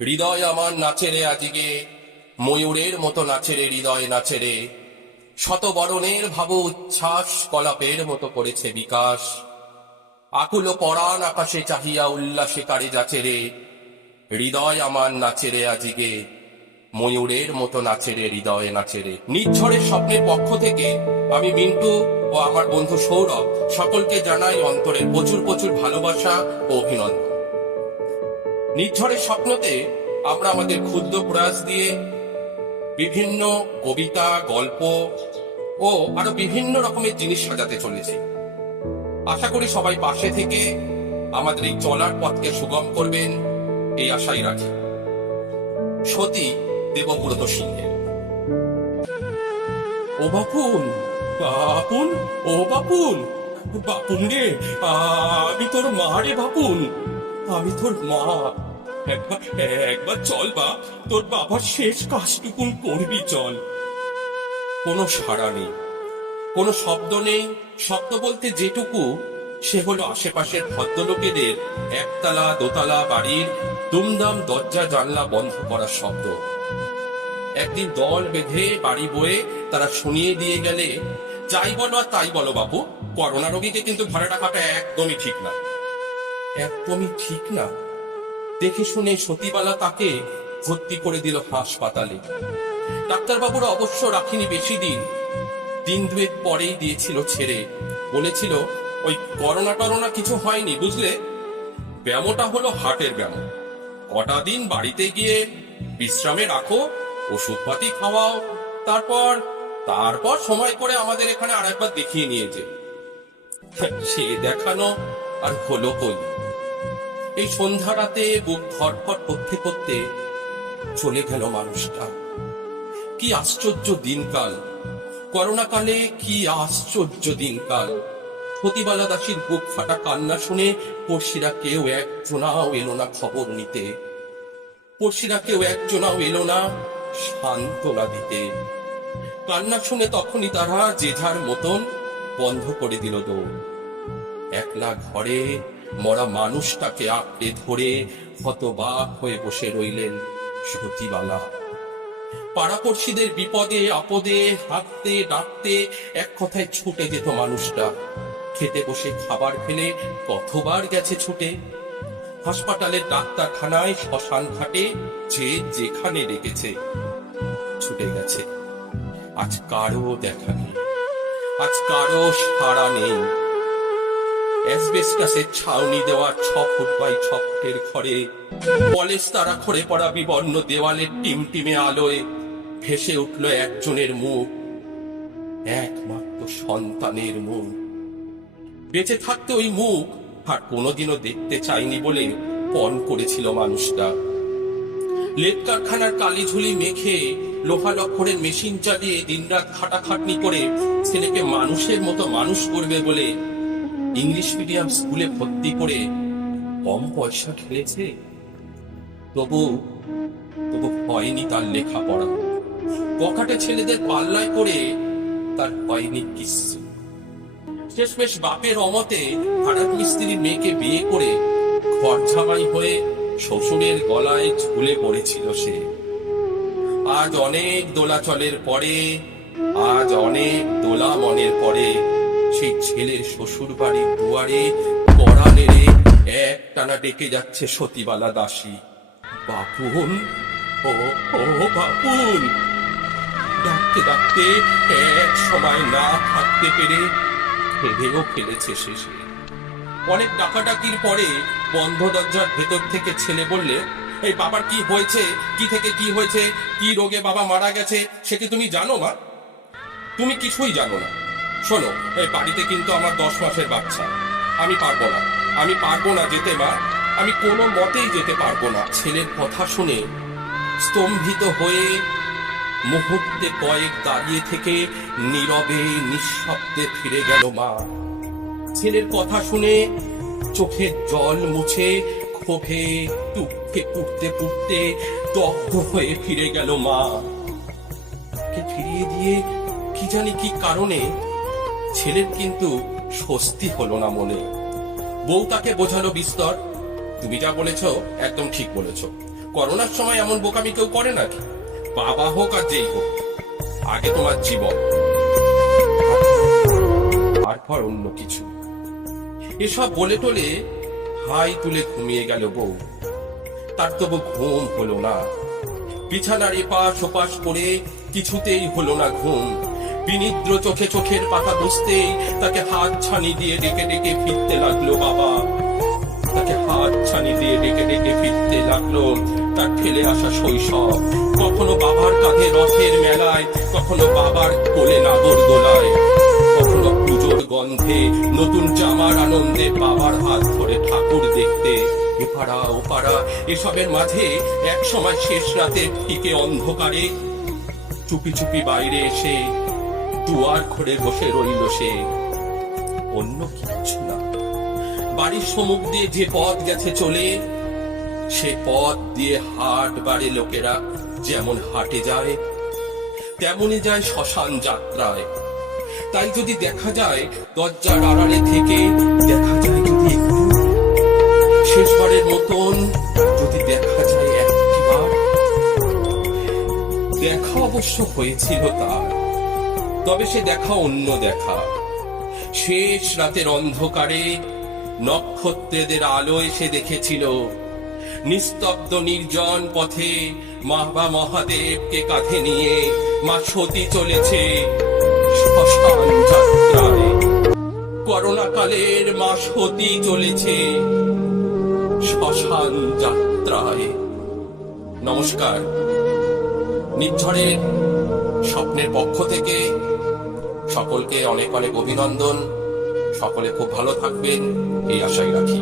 হৃদয় আমার নাচে রে আজিকে, ময়ূরের মতো নাচে রে হৃদয় নাচে রে। শত বরণের ভাব উচ্ছ্বাস কলাপের মতো করেছে বিকাশ। আকুল পরাণ আকাশে চাহিয়া উল্লাসে কারে যাচে রে। হৃদয় আমার নাচে রে আজিকে, ময়ূরের মতো নাচে রে হৃদয় নাচে রে। নিঝড়ের স্বপ্নের পক্ষ থেকে আমি মিন্টু ও আমার বন্ধু সৌরভ সকলকে জানাই অন্তরের প্রচুর প্রচুর ভালোবাসা ও অভিনন্দন। নিঝড়ের স্বপ্নতে আমরা আমাদের ক্ষুদ্র প্রয়াস দিয়ে বিভিন্ন কবিতা, গল্প ও আরো বিভিন্ন রকমের জিনিস সাজাতে চলেছি। আশা করি সবাই পাশে থেকে আমাদের এই চলার পথকে সুগম করবেন, এই আশাই রাখি। সতী দেবব্রত সিংহের। ও বাপুন, বাপুন, ও বাপুন, বাপুন রে, আমি তোর মা রে বাপুন, আমি তোর মা। একবার চল বা, তোর বাবার শেষ কাজটুকুন করবি চল। কোনো সাড়া নেই, কোনো শব্দ নেই। শব্দ বলতে যেটুকু, সে হলো আশেপাশের ভদ্রলোকেদের একতলা দোতলা বাড়ির দুমদাম দরজা জানলা বন্ধ করার শব্দ। একদিন দল বেঁধে বাড়ি বয়ে তারা শুনিয়ে দিয়ে গেলে, যাই বলো আর তাই বলো বাবু, করোনা রোগীকে কিন্তু ভাড়া টাকাটা একদমই ঠিক না। একদমই ঠিক না দেখে শুনে সতীবালা তাকে ভর্তি করে দিল হাসপাতালে। ডাক্তারবাবুরা অবশ্য রাখিনি বেশি দিন, দিন দুয়েক পরেই দিয়েছিল ছেড়ে। বলেছিল ওই করোনা কিছু হয়নি বুঝলে, ব্যায়ামটা হলো হার্টের ব্যায়াম। কটা দিন বাড়িতে গিয়ে বিশ্রামে রাখো, ওষুধপাতি খাওয়াও, তারপর তারপর সময় করে আমাদের এখানে আরেকবার দেখিয়ে নিয়েছে। সে দেখানো আর হলো কই। এই সন্ধ্যা রাতে বুক ধরফর করতে করতে চলে গেল মানুষটা। কি আশ্চর্য দিনকাল, করোনা কালে কি আশ্চর্য দিনকাল। প্রতিবালা দাসীর বুক ফাটা কান্না শুনে পড়শিরা কেউ একজনাও এলো না খবর নিতে। পড়শিরা কেউ একজনাও এলো না সান্ত্বনা দিতে। কান্না শুনে তখনই তারা যে যার মতন বন্ধ করে দিল দৌড়। একলা ঘরে মরা মানুষটাকে আঁকড়ে ধরে হতবাক হয়ে বসে রইলেন সতীবালা। পাড়াপড়শিদের বিপদে আপদে হাঁটতে ডাকতে এক কথায় ছুটে যেত মানুষটা। খেতে বসে খাবার ফেলে কতবার গেছে ছুটে। হাসপাতালের ডাক্তারখানায়, শ্মশান ঘাটে, যে যেখানে রেখেছে ছুটে গেছে। আজ কারো দেখা নেই, আজ কারো সাড়া নেই। অ্যাসবেস্টাসের ছাউনি দেওয়া 6 ফুট বাই 6 ফুটের ঘরে পলেস্তারা খড়ে পড়া বিবর্ণ দেওয়ালের টিমটিমে আলোয় ভেসে উঠল একজনের মুখ, একমাত্র সন্তানের মুখ। বেঁচে থাকতে ওই মুখ আর কোনোদিনও দেখতে চাইনি বলে পণ করেছিল মানুষটা। লেদ কারখানার কালিঝুলি মেখে লোহা লক্করের মেশিন চালিয়ে দিনরাত খাটাখাটনি করে ছেলেকে মানুষের মতো মানুষ করবে বলে ইংলিশ মিডিয়াম স্কুলে ভর্তি করে কম পয়সা খেলেছে। তবু হয়নি তার লেখাপড়া। পকেটে ছেলেদের পাল্লায় করে তার হয়নি কিছু। শেষমেশ বাপের অমতে ভাড়াট মিস্ত্রির মেয়েকে বিয়ে করে ঘর জামাই হয়ে শ্বশুরের গলায় ঝুলে পড়েছিল সে। আজ অনেক দোলাচলের পরে, আজ অনেক দোলা মনের পরে সেই ছেলের শ্বশুর বাড়ির দুয়ারে কড়া নেড়ে এক টানা ডেকে যাচ্ছে সতীবালা দাসী। বাপুন, ও বাপুন। ডাকতে ডাকতে এক সময় না থাকতে পেরে ভেবেও ফেলেছে শেষে। অনেক ডাকাডাকির পরে বন্ধ দরজার ভেতর থেকে ছেলে বললে, এই বাবার কি হয়েছে, কি থেকে কি হয়েছে, কি রোগে বাবা মারা গেছে সে কি তুমি জানো মা? তুমি কিছুই জানো না। শোনো, এই বাড়িতে কিন্তু আমার 10 মাসের বাচ্চা। আমি পারবো না যেতে মা, আমি কোনো মতেই যেতে পারবো না। ছেলের কথা শুনে স্তম্ভিত হয়ে মুহূর্তে কয়েক দাঁড়িয়ে থেকে নীরবে নিঃশব্দে ফিরে গেল মা। ছেলের কথা শুনে চোখের জল মুছে ক্ষোভে দুঃখে পুড়তে দগ্ধ হয়ে ফিরে গেল মা। তাকে ফিরিয়ে দিয়ে কি জানি কি কারণে ছেলের কিন্তু স্বস্তি হলো না মনে। বউ তাকে বোঝালো বিস্তর, তুমি যা বলেছ একদম ঠিক বলেছ। করোনার সময় এমন বোকামি কেউ করে নাকি? বাবা হোক আর যেই হোক, আগে তোমার জীবন, তারপর অন্য কিছু। এসব বলে টলে হাই তুলে ঘুমিয়ে গেল বউ। তার তবু ঘুম হলো না। বিছানার এপাশ ওপাশ করে কিছুতেই হলো না ঘুম। বিনিদ্র চোখে চোখের পাতা বুঝতেই তাকে হাত ছানি দিয়ে ডেকে ডেকে ফিরতে লাগলো বাবা। তাকে হাত ছানি দিয়ে ডেকে ডেকে ফিরতে লাগলো তার ফেলে আসা শৈশব। কখনো বাবার কাঁধে রথের মেলায়, কখনো বাবার কোলে নাগর দোলায়, কখনো পুজোর গন্ধে, নতুন জামার আনন্দে বাবার হাত ধরে ঠাকুর দেখতে। এপাড়া ওপাড়া এসবের মাঝে এক সময় শেষ রাতে ফিকে অন্ধকারে চুপি চুপি বাইরে এসে দুয়ার ঘরে বসে রইল সে। অন্য কিচ্ছু না, বাড়ির সম্মুখ দিয়ে যে পথ গেছে চলে, সে পথ দিয়ে হাট বাড়ে লোকেরা যেমন হাটে যায়, তেমনি যায় শ্মশান যাত্রায়। তাই যদি দেখা যায় দরজার আড়ালে থেকে, দেখা যায় যদি একটু শেষবারের মতন, যদি দেখা যায় একটিবার। দেখা অবশ্য হয়েছিল তার, তবে সে দেখা অন্য দেখা। শেষ রাতের অন্ধকারে নক্ষত্রদের আলোয় সে দেখেছিল নিস্তব্ধ নির্জন পথে মা মহাদেবকে কাঁধে নিয়ে মা সতী চলেছে শ্মশান যাত্রায়। করোনা কালের মা সতী চলেছে শ্মশান যাত্রায়। নমস্কার, নির্ঝরের স্বপ্নের পক্ষ থেকে সকলকে অনেক অনেক অভিনন্দন। সকলে খুব ভালো থাকবেন এই আশাই রাখি।